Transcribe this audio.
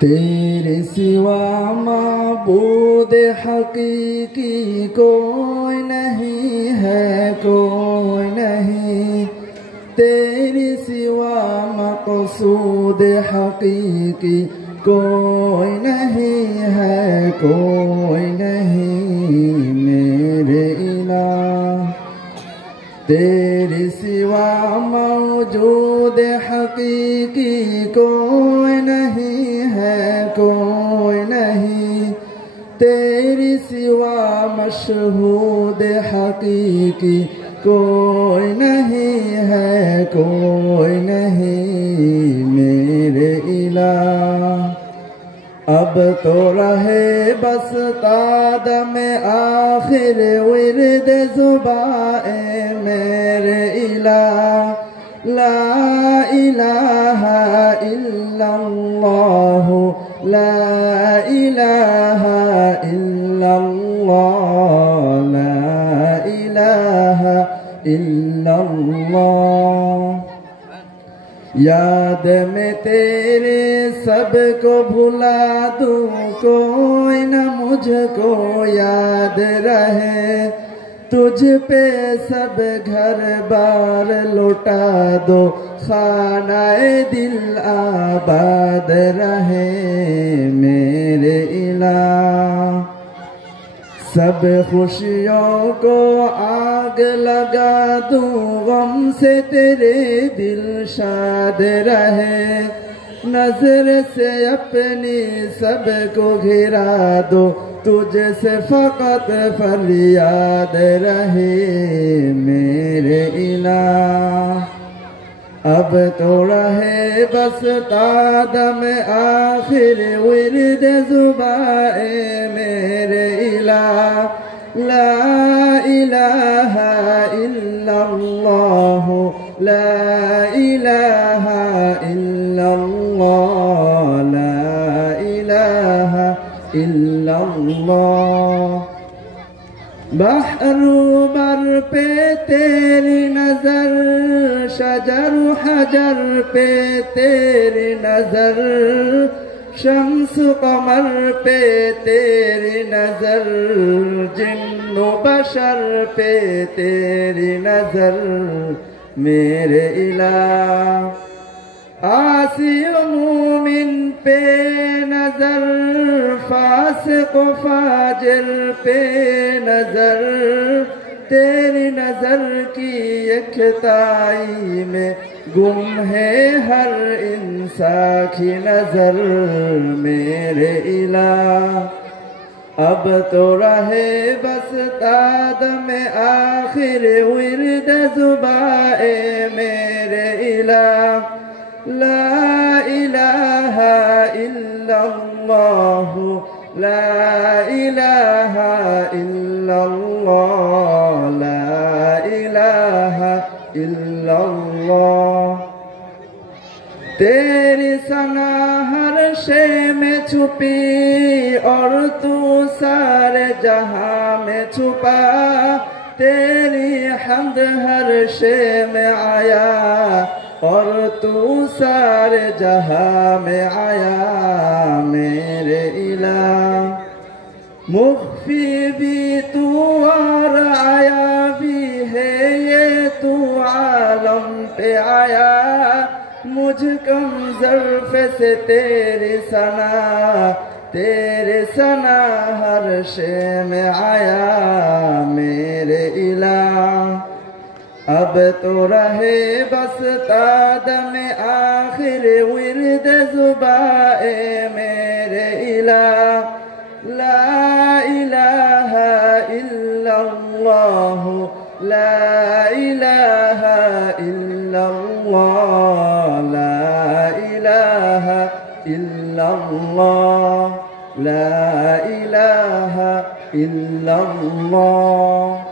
تیرے سوا معبود حقیقی کوئی نہیں ہے، کوئی نہیں، تیرے سوا مقصود حقیقی کوئی نہیں ہے، کوئی نہیں میرے الہ۔ تیرے سوا موجود حقیقی کوئی نہیں ہے، کوئی نہیں، تیرے سوا مشہود حقیقی کوئی نہیں ہے، کوئی نہیں میرے الہ۔ اب تو رہے بس قدم آخر ورد زباں میرے الہ، لا الہ الا اللہ، لا الہ الا اللہ، لا الہ الا اللہ۔ یاد میں تیرے سب کو بھلا دوں، کوئی نہ مجھ کو یاد رہے، تجھ پہ سب گھر بار لوٹا دو، خانہ دل آباد رہے میرے الہ۔ سب خوشیوں کو آگ لگا دوں، غم سے تیرے دل شاد رہے، نظر سے اپنی سب کو گھرا دو، تجھ سے فقط فریاد رہے میرے الہ۔ اب تو رہے بس قدم آخر ورد زباں میرے الہ، لا الہ الا اللہ، لا الہ الا اللہ، لا الہ الا اللہ۔ بحر و بر پہ تیری نظر، شجر و حجر پہ تیری نظر، شمس و قمر پہ تیری نظر، جن و بشر پہ تیری نظر میرے الہ۔ عاصی و مومن پہ نظر، فاسق و فاجر پہ نظر، تیری نظر کی یکتائی میں گم ہے ہر انسان کی نظر میرے الہ۔ اب تو رہے بس قدم آخر ورد زباں میرے الہ، لا الہ الا اللہ، لا الہ الا اللہ، لا الہ الا اللہ۔ تیری ثنا ہر شے میں چھپی اور تو سارے جہاں میں چھپا، تیری حمد ہر شے میں آیا اور تو سارے جہاں میں آیا میرے الہ۔ مخفی بھی تو اور آیا بھی ہے، یہ تو عالم پہ آیا، مجھ کم ظرف سے تیری ثنا، تیرے ثنا ہر شے میں آیا میرے الہ۔ اب تو رہے بس قدم آخر ورد زباں میرے الہ، لا الہ الا اللہ، لا الہ الا اللہ، لا الہ الا اللہ، لا الہ الا اللہ۔